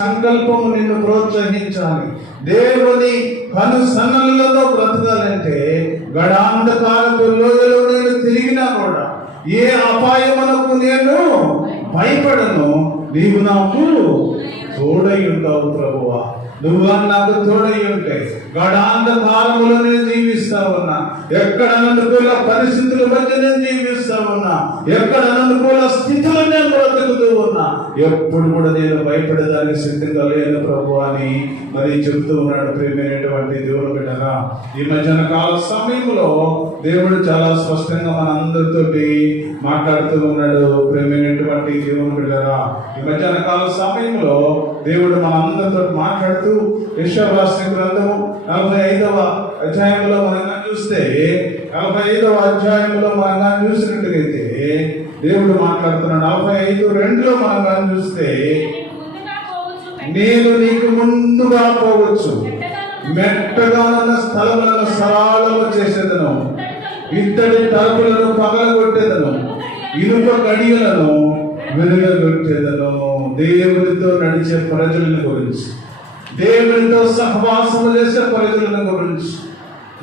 సంకల్పము నిన్ను ప్రోత్సహించాలి. దేవుని కనుసన్నలలో బ్రతకాలంటే గడాంధకారపు లోయలో నేను తిరిగినా కూడా ఏ అపాయమునకు నేను భయపడను. నీవు నాకు తోడై ఉంటావు ప్రభువా. నువ్వు నాకు తోడై ఉంటే గడాంధకారములో నేను జీవిస్తా ఉన్నా, ఎక్కడ అనుకూల పరిస్థితుల మధ్య నేను జీవిస్తా ఉన్నా, ఎక్కడ అనుకూల స్థితిలో నేను బ్రతుకుతూ ఉన్నా, ఎప్పుడు కూడా నేను భయపడేదానికి సిద్ధంగా లేను ప్రభు అని మరి చెబుతూ ఉన్నాడు. ప్రియమైనటువంటి దేవుని బిడ్డగా ఈ మధ్యాహ్న కాల సమయంలో దేవుడు చాలా స్పష్టంగా మన అందరితోటి మాట్లాడుతూ ఉన్నాడు. ప్రియమైనటువంటి దేవుని బిడ్డగా ఈ మధ్యాహ్న కాల సమయంలో దేవుడు మన అందరితో మాట్లాడుతూ యెషయా రాసిన గ్రంథము 45వ అధ్యాయంలో మనం చూస్తే 45వ అధ్యాయంలో మనం చూసినట్లయితే దేవుడు మాట్లాడుతున్నాడు. 45:2లో మనం చూస్తే నేను నీకు ముందుగా పోవచ్చు, మెట్టగా ఉన్న స్థలములను సరళము చేసేదను, ఇత్తడి తలుపులను పగలగొట్టేదను, ఇనుప గడియలను వెలుగగొట్టేదను. దేవునితో నడిచే ప్రజలను గురించి, దేవునితో సహవాసము చేసే ప్రజలను గురించి,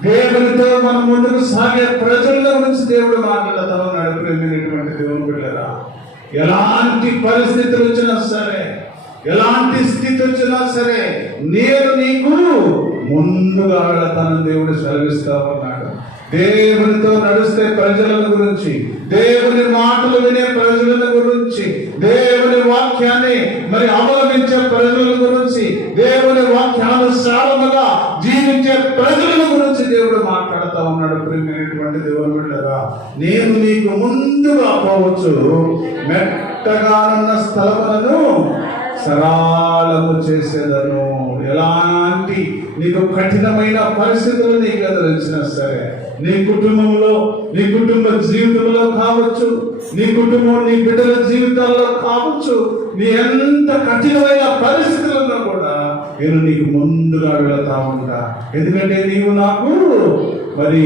దేవునితో మన ముందుకు సాగే ప్రజల గురించి దేవుడు మాట్లాడుతూ ఉన్నాడు. ప్రేమైనటువంటి దేవుని బిడ్డలారా, ఎలాంటి పరిస్థితులు వచ్చినా సరే, ఎలాంటి స్థితి వచ్చినా సరే నేను నీకు ముందుగా వెళతానని దేవుడు సెలవిస్తా ఉన్నాడు. దేవునితో నడిస్తే ప్రజలను గురించి, దేవుని మాటలు వినే ప్రజల గురించి, దేవుని వాక్యాన్ని మరి అవలంబించే ప్రజల గురించి, దేవుని వాక్యానుసారముగా జీవించే ప్రజల గురించి దేవుడు మాట్లాడుతూ ఉన్నాడు. ప్రియమైనటువంటి దేవుని బిడ్డలారా, నేను నీకు ముందుగా పోవచ్చు, మెట్టగా ఉన్న స్థలములను సరళము చేసేదను. ఎలాంటి నీకు కఠినమైన పరిస్థితులు నీకు ఎదురొచ్చినా సరే, నీ కుటుంబంలో, నీ కుటుంబ జీవితంలో కావచ్చు, నీ కుటుంబం నీ బిడ్డల జీవితాల్లో కావచ్చు, నీ ఎంత కఠినమైన పరిస్థితుల్లో కూడా నేను నీకు ముందుగా వెళతా ఉంటా. ఎందుకంటే నీవు నాకు మరి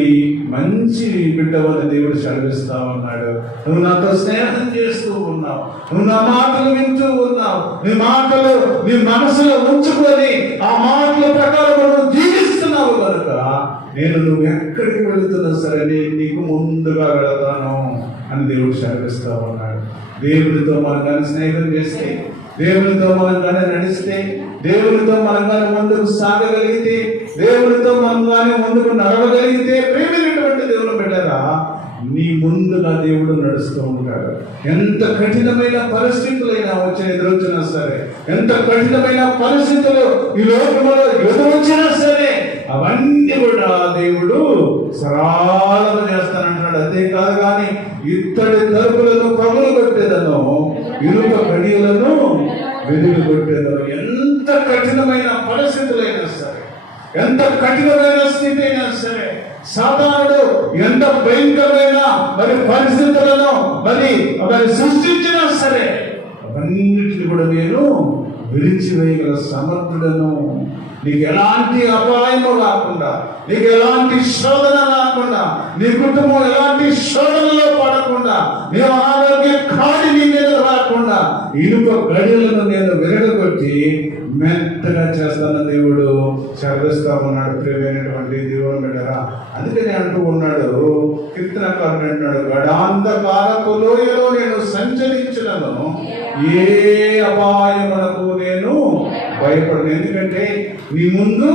మంచి బిడ్డవని దేవుడు సెలవిస్తా ఉన్నాడు. నువ్వు నాతో స్నేహం చేస్తూ ఉన్నావు, నువ్వు నా మాటలు వింటూ ఉన్నావు, నీ మాటలు నీ మనసులో ఉంచుకొని ఆ మాటల ప్రకారం నువ్వు జీవిస్తున్నావు కనుక నేను నువ్వు ఎక్కడికి వెళుతున్నా సరే నేను నీకు ముందుగా వెళతాను అని దేవుడు సెలవిస్తా ఉన్నాడు. దేవుడితో మనం కానీ స్నేహం చేస్తే, దేవునితో మనం కానీ నడిస్తే, దేవునితో మనం కానీ ముందుకు సాగగలిగితే, దేవునితో మనం కానీ ముందుకు నడవగలిగితే, ప్రేమైనటువంటి దేవుని బిడ్డరా, నీ ముందుగా దేవుడు నడుస్తూ ఉంటాడు. ఎంత కఠినమైన పరిస్థితులైనా వచ్చి ఎదురొచ్చినా సరే, ఎంత కఠినమైన పరిస్థితులు ఈ లోకంలో ఎదురొచ్చినా సరే అవన్నీ కూడా దేవుడు సరళం చేస్తానంటున్నాడు. అంతేకాదు కానీ ఇత్తడి తలుపులను పగులు కొట్టేదను, ఇనుప గడియలను వెలుగు కొట్టేదను. ఎంత కఠినమైన పరిస్థితులైనా సరే, ఎంత కఠినమైన స్థితి అయినా సరే, సాతానుడు ఎంత భయంకరమైన మరి పరిస్థితులను మరి సృష్టించినా సరే అవన్నిటిని కూడా నేను విరిచివేయగల సమర్థుడను. నీకు ఎలాంటి అపాయము రాకుండా, నీకు ఎలాంటి శోధన రాకుండా, నీ కుటుంబం ఎలాంటి శోధనలో పడకుండా, నీ ఆరోగ్య ఖాళీ నీ మీద రాకుండా ఇనుప గడియలను నేను విరగొట్టి మెత్తగా చేస్తాన దేవుడు చదివిస్తా ఉన్నాడు. ప్రియమైనటువంటి దేవుని బిడ్డరా, అందుకని అంటూ ఉన్నాడు, కీర్తనకారుడు అంటున్నాడు, గడాంధకారపు లోయలో నేను సంచరించులను, ఏ అపాయమునకు నేను భయపడను. ఎందుకంటే నీ ముందు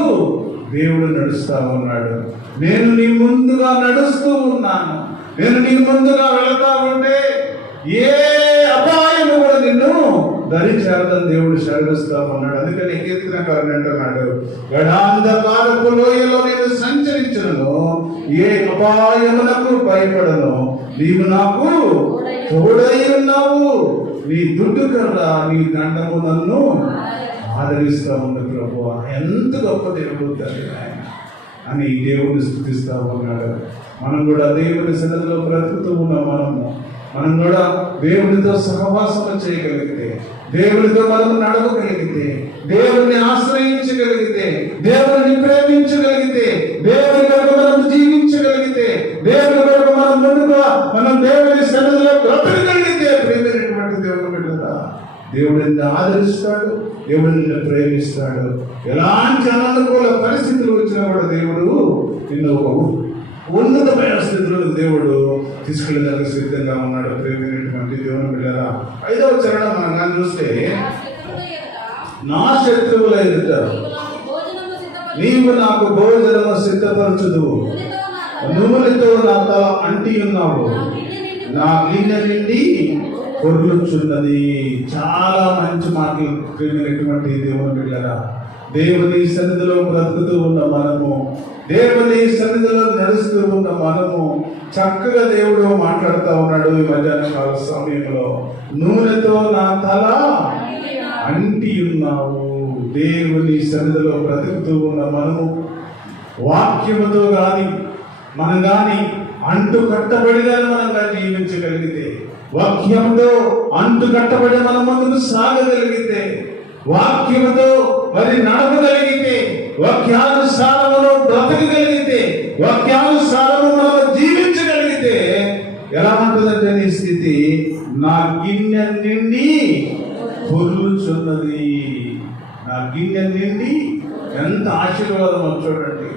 దేవుడు నడుస్తా ఉన్నాడు. నేను నీ ముందుగా నడుస్తూ ఉన్నాను, నేను నీ ముందుగా వెళతా ఉంటే ఏ అపాయము కూడా నిన్ను ధరించాలని దేవుడు సెలవిస్తా ఉన్నాడు. అందుకని కీర్తనకారుడు అంటున్నాడు, గడాంధకారపు లోయలో నేను సంచరించను, ఏ అపాయమునకు భయపడను, నీవు నాకు తోడై ఉన్నావు, నీ దుడ్డు కర్ర నీ దండము నన్ను ఆదరిస్తా ఉంది. ప్రభు ఎంత గొప్ప దేవుడు తండ్రి ఆయన అని దేవుడిని స్తుతిస్తా ఉన్నాడు. మనం కూడా దేవుని సన్నిధిలో బ్రతుకుతూ ఉన్నాం. మనం కూడా దేవునితో సహవాసం చేయగలిగితే, దేవునితో మనం నడవగలిగితే, దేవుని ఆశ్రయించగలిగితే, దేవుని ప్రేమించగలిగితే, దేవుని కొరకు మనం జీవించగలిగితే, దేవుని కొరకు మనం ముందుగా మనం దేవుని సన్నిధిలో బ్రతకగలిగితే, ప్రేమైనటువంటి దేవుని బిడ్డలారా, దేవుడు ఎంత ఆదరిస్తాడు, దేవుడు నిన్ను ప్రేమిస్తాడు. ఎలాంటి అననుకూల పరిస్థితులు వచ్చినా కూడా దేవుడు నిన్ను ఒక ఉన్నతమైన స్థితిలో దేవుడు తీసుకెళ్ళడానికి సిద్ధంగా ఉన్నాడు. ప్రేమైనటువంటి దేవుని బిడ్డలారా, 5వ చరణం మనం కానీ చూస్తే, నా శత్రువుల ఎదుట నీవు నాకు భోజనము సిద్ధపరచుదువు, నూనెతో నా తల అంటి ఉన్నావు, నా గిన్నె నిండి పొర్లుచున్నది. చాలా మంచి మాటలు ప్రేమైనటువంటి దేవుని బిడ్డలారా. దేవుని సన్నిధిలో బ్రతుకుతూ ఉన్న మనము, దేవుని సన్నిధిలో నడుస్తూ ఉన్న మనము చక్కగా దేవుడు మాట్లాడుతూ ఉన్నాడు. ఈ మధ్యాహ్న కాల సమయంలో, నూనెతో నా తల అంటి ఉన్నావు. దేవుని సన్నిధిలో బ్రతుకుతూ ఉన్న మనము వాక్యముతో కానీ మనం కానీ అంటు కట్టబడిగా మనం కానీ జీవించగలిగితే, వాక్యంతో అంటు కట్టబడి మనం ముందుకు సాగగలిగితే, వాక్యముతో మరి నడపగలిగితే, వాక్యానుసారములో బ్రతకగలిగితే, వాక్యానుసారము మనం జీవించగలిగితే ఎలా ఉంటుందంటే నీ స్థితి, నా గిన్నె నిండి పొర్లుచున్నది. నా గిన్నె నిండి ఎంత ఆశీర్వాదం చూడండి.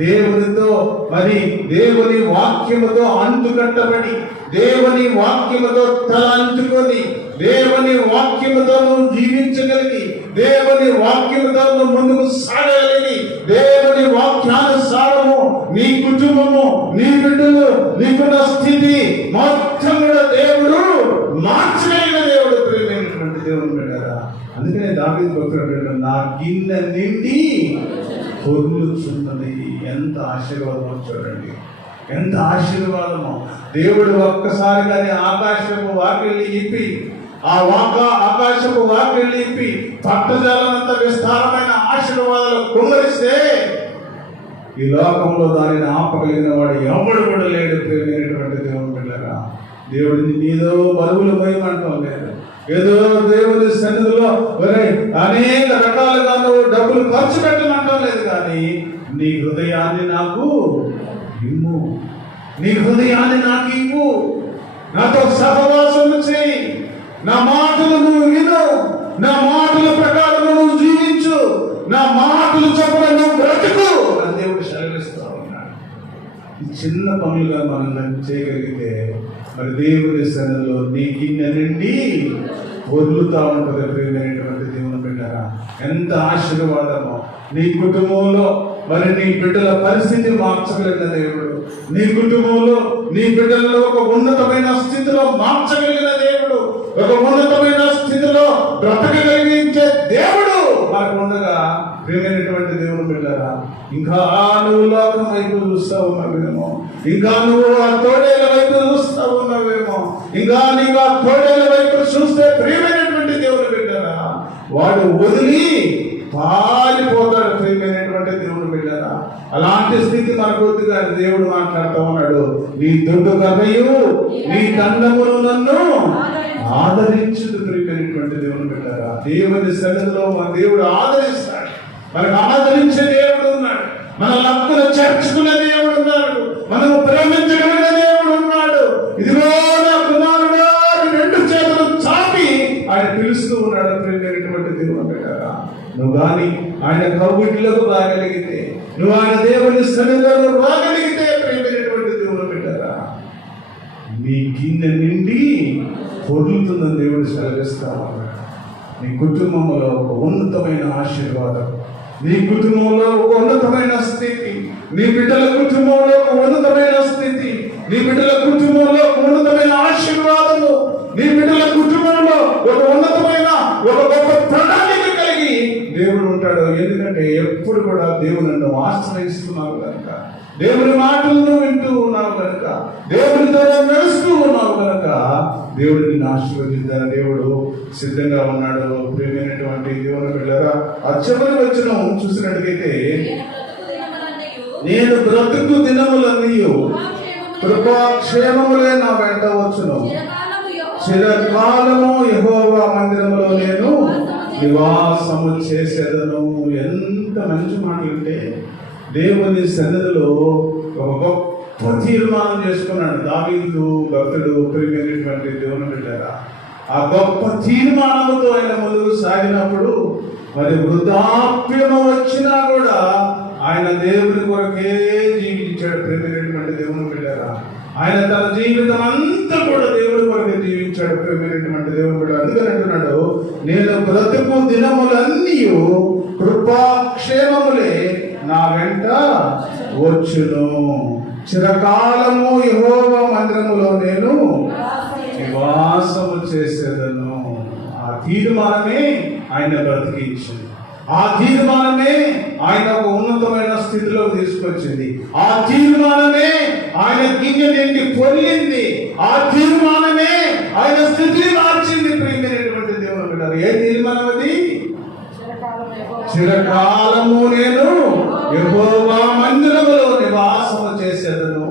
దేవునితో మరి దేవుని వాక్యముతో అంటు కట్టబడి, దేవుని వాక్యముతో తల అంటుకొని, దేవుని వాక్యముతో నువ్వు జీవించగలిగి, దేవుని వాక్యముతో నువ్వు ముందుకు సాగగలిగి, దేవుని వాక్యానుసారము నీ కుటుంబము, నీ బిడ్డలు, నీకున్న స్థితి మొత్తం కూడా దేవుడు మార్చగలిగిన దేవుడు. ప్రేమైనటువంటి దేవుని బిడ్డలారా, అందుకనే దావీదు భక్తుడు అంటాడు, నా గిన్నె నిండి పొర్లుచున్నది. ఎంత ఆశీర్వాదమో చూడండి, ఎంత ఆశీర్వాదమో. దేవుడు ఒక్కసారి కానీ ఆకాశపు వాకిలి ఇప్పి, ఆకాశపు వాకిలి ఇప్పి పట్టజాలనంత విస్తారమైన ఆశీర్వాదాలు కుమ్మరిస్తే ఈ లోకంలో దానిని ఆపగలిగిన వాడు ఎవడు కూడా లేడు. ప్రేమైనటువంటి దేవుని బిడ్డలారా, దేవుడిని నీదో బరువులు పోయమంటాం లేదు, ఏదో దేవుని సన్నిధిలో అనేక రకాలుగా నువ్వు డబ్బులు ఖర్చు పెట్టమంటాం లేదు, కానీ నీ హృదయాన్ని నాకు ఇమ్ము, నీ హృదయాన్ని నాకు ఇవ్వు, నాతో సహవాసం చేయి, నా మాటలు నువ్వు విను, నా మాటల ప్రకారం నువ్వు జీవించు, నా మాటలు చొప్పున నువ్వు బ్రతుకు అని దేవుడు సెలవిస్తా ఉన్నాడు. ఈ చిన్న పనులుగా మనం చేయగలిగితే మరి దేవుని సన్నిధిలో నీ గిన్నె నుండి వదులుతా ఉంటుంది. ప్రియమైనటువంటి దేవుని బిడ్డలారా, ఎంత ఆశీర్వాదమో. నీ కుటుంబంలో మరి నీ బిడ్డల పరిస్థితి మార్చగలిగిన దేవుడు, నీ కుటుంబంలో నీ బిడ్డలను ఒక ఉన్నతమైన స్థితిలో మార్చగలిగిన దేవుడు, ఒక ఉన్నతమైన స్థితిలో బ్రతకగలిగించే దేవుడు మనకు ఉండగా, ప్రియమైనటువంటి దేవుని బిడ్డలారా, ఇంకా నువ్వు లోకం వైపు చూస్తా ఉన్నావేమో, ఇంకా నువ్వు ఆ తోడేల వైపు చూస్తా ఉన్నావేమో, ఇంకా నీవు ఆ తోడేల వైపు చూస్తే ప్రియమైనటువంటి దేవుని బిడ్డలారా, వాడు వదిలి పారిపోతాడు. ప్రియమైనటువంటి దేవుని బిడ్డలారా, అలాంటి స్థితి మనకు వద్దుగా దేవుడు మాట్లాడుతూ ఉన్నాడు. నీ దొడ్డు కథయు నీ దండమును నన్ను ఆదరించుడు. ప్రియమైనటువంటి దేవుని బిడ్డలారా, దేవుని సన్నిధిలో మన దేవుడు ఆదరిస్తాడు. మనకు ఆదరించే దేవుడు ఉన్నాడు, మన లక్కును చేర్చుకునే దేవుడు ఉన్నాడు, మనము ప్రేమించగలిగిన దేవుడు ఉన్నాడు. ఇదిగో నా కుమారుడా, రెండు చేతులు చాపి ఆయన పిలుస్తూ ఉన్నాడు. ప్రియమైనటువంటి దేవుని బిడ్డలారా, నువ్వు కానీ ఆయన కౌగిట్లకు రాగలిగితే, నువ్వు ఆయన దేవుని సన్నిధిలో రాగలిగితే, ప్రియమైనటువంటి దేవుని బిడ్డలారా, నీ గిన్నె నిండి పొర్లుతుందని దేవుడు సెలవిస్తా ఉన్నాడు. నీ కుటుంబంలో ఒక ఉన్నతమైన ఆశీర్వాదం, నీ కుటుంబంలో ఒక ఉన్నతమైన స్థితి, నీ బిడ్డల కుటుంబంలో ఒక ఉన్నతమైన స్థితి, నీ బిడ్డల కుటుంబంలో ఒక ఉన్నతమైన ఆశీర్వాదము, నీ బిడ్డల కుటుంబంలో ఒక ఉన్నతమైన ఒక గొప్ప ప్రణాళిక కలిగి దేవుడు ఉంటాడు. ఎందుకంటే ఎప్పుడు కూడా దేవుని ఆశ్రయిస్తున్నావు కనుక, దేవుని మాటలను వింటూ ఉన్నావు కనుక, దేవునితో నడుస్తూ ఉన్నావు కనుక దేవుడు నిన్ను ఆశీర్వదించాలని దేవుడు సిద్ధంగా ఉన్నాడు. ప్రియమైనటువంటి దేవుని బిడ్డలారా, ఆ చివరి వచనం చూసినట్టుగైతే, నేను బ్రతుకు దినములన్నీ కృపాక్షేమములే నా వెంట వచ్చును, చిరకాలము యెహోవా మందిరములో నేను నివాసము చేసేదను. ఎంత మంచి మాటలు అంటే, దేవుని సన్నిధిలో ఒక గొప్ప తీర్మానం చేసుకున్నాడు దావీదు భక్తుడు. ప్రియమైనటువంటి దేవుని బిడ్డలారా, ఆ గొప్ప తీర్మానంతో ఆయన ముందుకు సాగినప్పుడు మరి వృద్ధాప్యము వచ్చినా కూడా ఆయన దేవుని కొరకే జీవించాడు. ప్రేమైనటువంటి దేవుని బిడ్డలారా, ఆయన తన జీవితం అంతా కూడా దేవుని కొరకే జీవించాడు. ప్రేమైనటువంటి దేవుని బిడ్డ అందుకని అంటున్నాడు, నేను బ్రతుకు దినములన్నీ కృపాక్షేమములే నా వెంట వచ్చును. చిరకాలము యెహోవా మందిరములో నేను నివాసము చేసేదను. ఆ తీర్మానమే ఆయన బ్రతికించింది. ఆ తీర్మానమే ఆయన ఒక ఉన్నతమైన స్థితిలో తీసుకొచ్చింది. ఆ తీర్మానమే ఆయన గిన్నె నిండి పొర్లింది. ఆ తీర్మానమే ఆయన స్థితిని మార్చింది. ప్రియమైనటువంటి దేవుని బిడ్డలారా, ఏ తీర్మానం అది? చిరకాలము నేను యెహోవా మందిరములో నివాసము చేసేదను.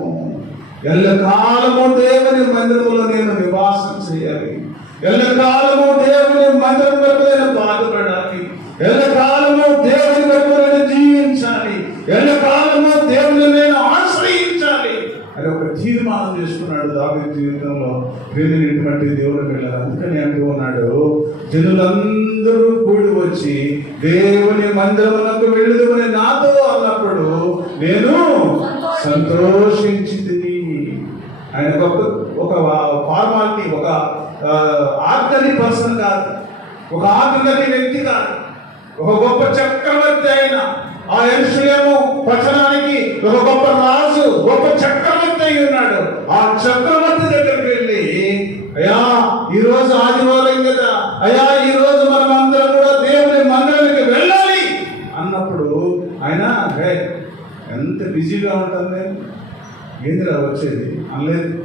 ఎల్లకాలము దేవుని మందిరములో నేను నివాసం చేయాలి. ఎల్లకాలము దేవుని మందిరం వరకు నేను బాధపడాలి. ఎల్లకాలము దేవుని వరకు నేను జీవించాలి. ఎల్లకాలము దేవుని నేను ఆశ్రయించాలి అని ఒక తీర్మానం చేసుకున్నాడు దావీదు జీవితంలో. ప్రియమైనటువంటి దేవుని బిడ్డలారా, అందుకని అంటూ ఉన్నాడు, జనులందరూ కూడి వచ్చి దేవుని మందిరమునకు వెళ్ళుదుమని నాతో అన్నప్పుడు నేను సంతోషించితిని. ఆయన ఒక ఫార్మాలిటీ, ఒక ఆర్డినరీ పర్సన్ కాదు, ఒక ఆర్డినరీ వ్యక్తి కాదు, ఒక గొప్ప చక్రవర్తి. అయిన ఆ యెరూషలేము పట్టణానికి ఒక గొప్ప రాజు, గొప్ప చక్రవర్తి అయి ఉన్నాడు. ఆ చక్రవర్తి దగ్గరికి వెళ్ళి, అయ్యా ఈ రోజు ఆదివారం కదా, అయ్యా ఈ రోజు మనం అందరం కూడా దేవుని మందిరానికి వెళ్ళాలి అన్నప్పుడు ఆయన ఎంత బిజీగా ఉంటుంది, ఏందిరా వచ్చేది అనలేదు.